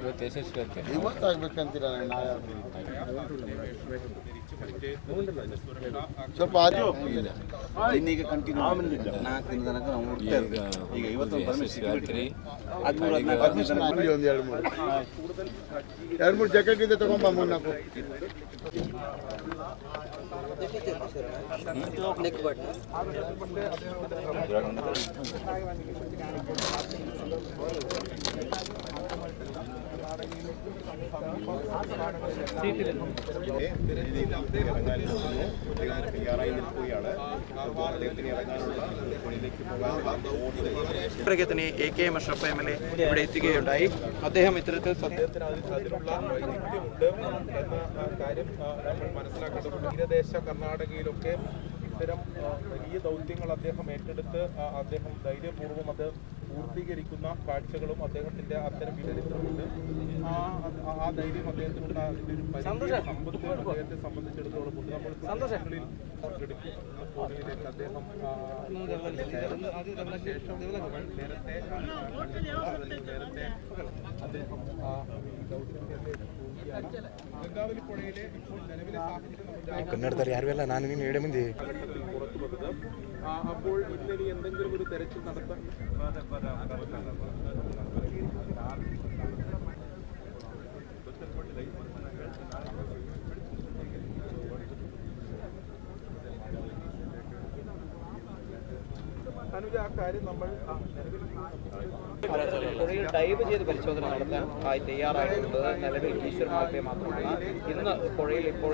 ಇವತ್ತು ಯಶಸ್ವಿ ಇವತ್ತಾಗ್ಬೇಕಂತೀರ ನಾಳೆ ಸ್ವಲ್ಪ ಆಚೆ ಇನ್ನೀಗ ಕಂಟಿನ್ಯೂ ನಾಲ್ಕು ದಿನ ತನಕ ನಾವು ಹುಡ್ತಾ ಇರ್ತೀವಿ. ಈಗ ಇವತ್ತು ಯಶಸ್ವಿ ಆಗ್ತೀರಿ ಹದಿಮೂರು ಹದಿನಾಲ್ಕು ಪರ್ಮಿಷನ್ ಆಗಲಿ ಒಂದು ಎರಡು ಮೂರು ಎರಡು ಮೂರು ഇറങ്ങാൻ A K M Ashraf M L A ഇവിടെ എത്തുകയുണ്ടായി. അദ്ദേഹം ഇത്തരത്തിൽ അദ്ദേഹത്തിന് അതിനുള്ള കാര്യം നമ്മൾ തീരദേശ കർണാടകയിലൊക്കെ ഇത്തരം വലിയ ദൗത്യങ്ങൾ അദ്ദേഹം ഏറ്റെടുത്ത് അദ്ദേഹം ധൈര്യപൂർവം അത് പൂർത്തീകരിക്കുന്ന കാഴ്ചകളും അദ്ദേഹത്തിന്റെ അത്തരം ചരിത്രമുണ്ട് ആ ആ- ധൈര്യം അദ്ദേഹത്തിനുള്ള അതിന്റെ ഒരു പരിചയ സമ്പത്ത് അദ്ദേഹത്തെ സംബന്ധിച്ചിടത്തോളം ഉണ്ട്. നമ്മൾ പ്രകടിപ്പിക്കുന്ന ഫോണിലേക്ക് അദ്ദേഹം ശേഷം നേരത്തെ നേരത്തെ അദ്ദേഹം ആ, കണ്ണെടുത്തറിയ ആരുമല്ല ഞാൻ ഇനി ഇവിടെ മുന്തി അപ്പോൾ ഇന്ന് എന്തെങ്കിലും ഒരു തെരച്ചിൽ നടത്താൻ അനുജ ആ കാര്യം നമ്മൾ പുഴയിൽ ഡൈവ് ചെയ്ത് പരിശോധന നടത്താൻ ആയി തയ്യാറായിട്ടുള്ളത് നിലവിൽ ഈശ്വർ മാത്രമാണ്. ഇന്ന് പുഴയിൽ ഇപ്പോൾ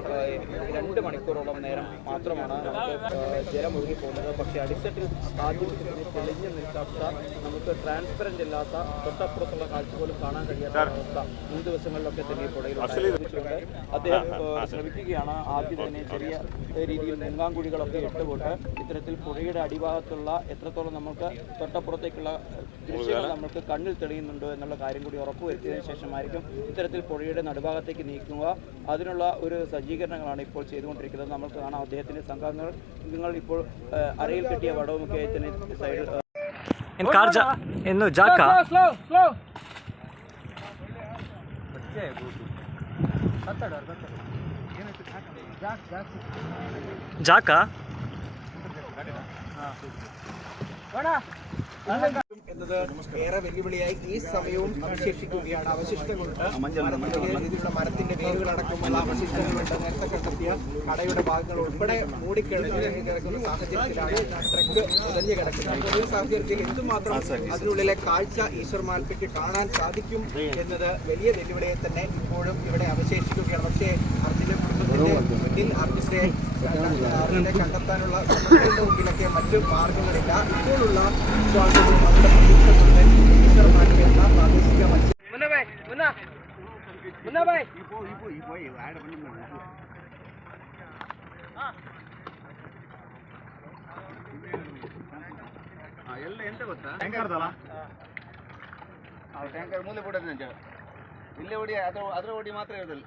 രണ്ട് മണിക്കൂറോളം നേരം മാത്രമാണ് നമുക്ക് ജലം ഒഴുകി പോകുന്നത് പക്ഷേ അടിത്തട്ടിൽ ആദ്യം തെളിഞ്ഞു നിൽക്കാത്ത നമുക്ക് ട്രാൻസ്പെറന്റ് ഇല്ലാത്ത തൊട്ടപ്പുറത്തുള്ള കാഴ്ച പോലും കാണാൻ കഴിയാത്ത അവസ്ഥ മുൻ ദിവസങ്ങളിലൊക്കെ തന്നെ പുഴയിൽ ഉണ്ടായിരുന്നിട്ടുണ്ട് അദ്ദേഹം ശ്രമിക്കുകയാണ്. ആദ്യം തന്നെ ചെറിയ രീതിയിൽ മുങ്ങാങ്കുഴികളൊക്കെ ഇട്ടുകൊണ്ട് ഇത്തരത്തിൽ പുഴയുടെ അടിഭാഗത്തുള്ള എത്രത്തോളം നമുക്ക് തൊട്ടപ്പുറത്തേക്കുള്ള ഉള്ള ദൃശ്യങ്ങൾ നമുക്ക് കണ്ണിൽ തെളിയുന്നുണ്ടോ എന്നുള്ള കാര്യം കൂടി ഉറപ്പുവരുത്തിയതിനു ശേഷമായിരിക്കും ഇത്തരത്തിൽ പുഴയുടെ നടുഭാഗത്തേക്ക് നീക്കുക. അതിനുള്ള ഒരു സജ്ജീകരണങ്ങളാണ് ഇപ്പോൾ ചെയ്തുകൊണ്ടിരിക്കുന്നത്. നമ്മൾക്ക് കാണാം അദ്ദേഹത്തിന്റെ സംഘങ്ങൾ. നിങ്ങൾ ഇപ്പോൾ അരയിൽ കെട്ടിയ വടവുമൊക്കെ ജാക്കാ. എന്നത് ഏറെ വെല്ലുവിളിയായി ഈ സമയവും അവശേഷിക്കുകയാണ്. അവശിഷ്ടങ്ങളുണ്ട് മരത്തിന്റെ വേരുകളടക്കമുള്ള അവശിഷ്ടങ്ങളുണ്ട് നേരത്തെ കണ്ടെത്തിയ കടയുടെ ഭാഗങ്ങൾ ഉൾപ്പെടെ മൂടിക്കിടക്കുന്ന സാഹചര്യത്തിലാണ് ട്രക്ക് ഉതഞ്ഞു കിടക്കുന്നത്. ഈ സാഹചര്യത്തിൽ എന്തുമാത്രം അതിനുള്ളിലെ കാഴ്ച ഈശ്വർ മാൽപ്പിക്ക് കാണാൻ സാധിക്കും എന്നത് വലിയ വെല്ലുവിളിയെ തന്നെ ഇപ്പോഴും ഇവിടെ അവശേഷിക്കുകയാണ് പക്ഷേ അർജുന്റെ കുടുംബത്തിന്റെ മുന്നിൽ അർജുന്റെ അർജുനെ കണ്ടെത്താനുള്ള ശ്രമങ്ങളുടെ മുമ്പിലൊക്കെ മറ്റു മാർഗങ്ങളില്ല ഇപ്പോഴുള്ള സ്വാതന്ത്ര്യം അവരുടെ പ്രതീക്ഷകളുടെ ഈശ്വർ മാൽപ്പ എന്ന പ്രാദേശിക മത്സ്യ ಎಲ್ಲ ಎಂತ ಗೊತ್ತಾ ಟ್ಯಾಂಕರ್ದಲ್ಲ ಟ್ಯಾಂಕರ್ ಮೂಲೆ ಬಿಡೋದು ನಿಜ ಇಲ್ಲೇ ಹೊಡಿ ಅದ್ರ ಅದ್ರ ಹೊಡಿ ಮಾತ್ರ ಇರೋದಿಲ್ಲ.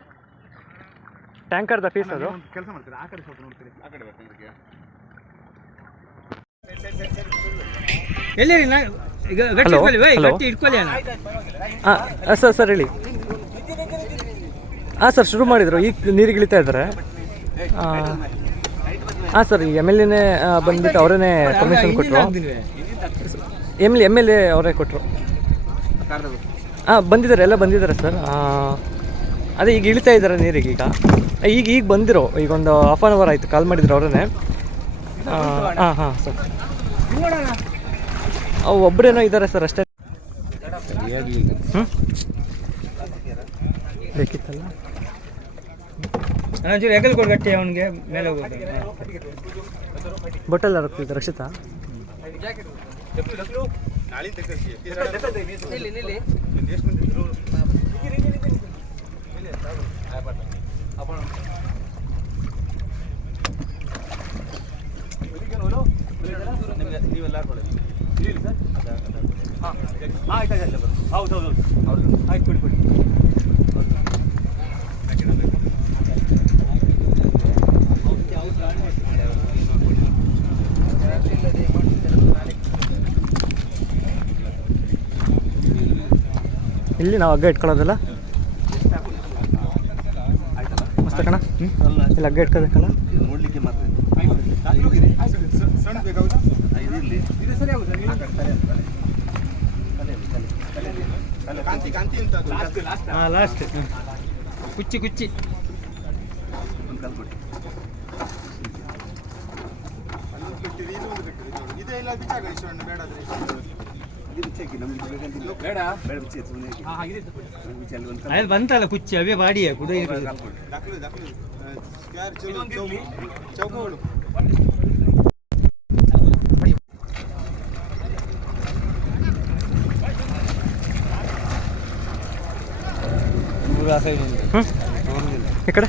ಟ್ಯಾಂಕರ್ದ ಫೀಸ್ ಅದು? ಕೆಲಸ ಮಾಡ್ತೀರಾ? ಆ ಕಡೆ ಸ್ವಲ್ಪ ನೋಡ್ತೀರಿ. ಆ ಕಡೆ ಬರ್ತೀನಿ ಇದಕ್ಕೆ ಇಟ್ಕೊಳ್ಳಿ ಅಣ್ಣ. ಹಾಂ ಸರ್ ಸರ್ ಹೇಳಿ. ಹಾಂ ಸರ್ ಶುರು ಮಾಡಿದರು ಈಗ ನೀರಿಗೆ ಇಳಿತಾ ಇದ್ದಾರೆ. ಹಾಂ ಸರ್ ಎಂ ಎಲ್ ಎನೇ ಬಂದ್ಬಿಟ್ಟು ಅವರೇ ಪರ್ಮಿಷನ್ ಕೊಟ್ಟರು M L M L A ಅವರೇ ಕೊಟ್ಟರು ಹಾಂ ಬಂದಿದ್ದಾರೆ ಎಲ್ಲ ಬಂದಿದ್ದಾರೆ ಸರ್. ಅದೇ ಈಗ ಇಳಿತಾ ಇದ್ದಾರೆ ನೀರಿಗೆ ಈಗ. ಈಗ ಈಗ ಬಂದಿರೋ ಈಗ ಒಂದು ಹಾಫ್ ಆನ್ ಅವರ್ ಆಯಿತು ಕಾಲ್ ಮಾಡಿದ್ರು ಅವರೇ ಹಾಂ ಹಾಂ ಸರ್. ಅವು ಒಬ್ಬರೇನೋ ಇದ್ದಾರೆ ಸರ್ ಅಷ್ಟೇ. ಹ್ಞೂ ಬೇಕಿತ್ತಲ್ಲ? ಒಂಚೂರು ಎಗಲ್ ಕೊಡು ಗಟ್ಟಿ ಅವನಿಗೆ ಮೇಲೆ ಹೋಗೋದು ಬೊಟ್ಟೆಲ್ಲ ರಕ್ಷಿತಾ? ನಿಮ್ಗೆ ನೀವೆಲ್ಲ ಆಯ್ತು ಆಯ್ತು ಹೌದು ಹೌದು. ಹೌದು. ಆಯ್ತು ಕೊಡಿ ಕೊಡಿ. ಇಲ್ಲಿ ನಾವು ಹಗ್ಗ ಇಟ್ಕೊಳ್ಳೋದಲ್ಲ? ಮಸ್ತ ಕಣ. ಇಲ್ಲಿ ಹಗ್ಗ ಇಟ್ಕೋಬೇಕಲ್ಲ ಇದು ನೋಡ್ಲಿಕ್ಕೆ ಮಾತ್ರ ಇದಿರಲಿ ಹಾಂ ಲಾಸ್ಟ್ ಕುಚ್ಚಿ ಕುಚ್ಚಿ. ಇದು ನಮ್ಗೆ ಇದು ಬೇಕಂತಿಲ್ಲ ಬೇಡ ಅಲ್ಲಿ ಬಂತಲ್ಲ ಕುಚ್ಚಿ ಅವೇ ಬಾಡಿಯ ಕುಡ ಕಲ್ಕೊಡಿ ಹ್ಞೂ ಈ ಕಡೆ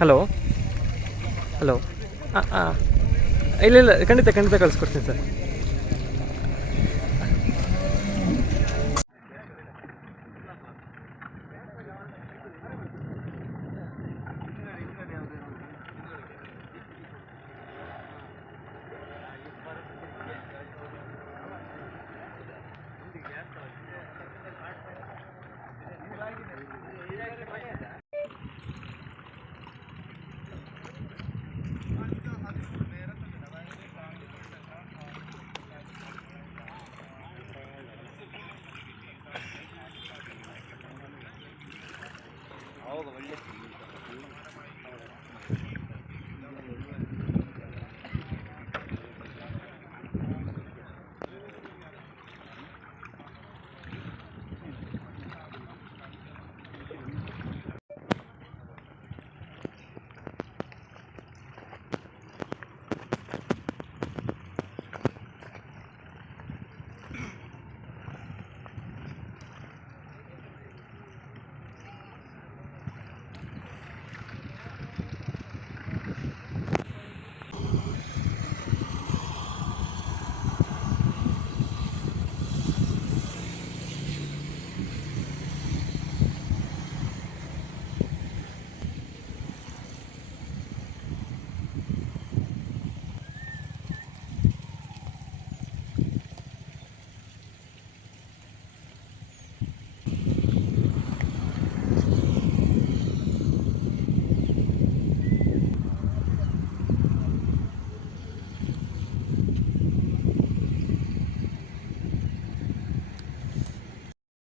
ಹಲೋ ಹಲೋ ಹಾಂ ಹಾಂ ಇಲ್ಲ ಇಲ್ಲ ಖಂಡಿತ ಖಂಡಿತ ಕಳಿಸ್ಕೊಡ್ತೀನಿ ಸರ್.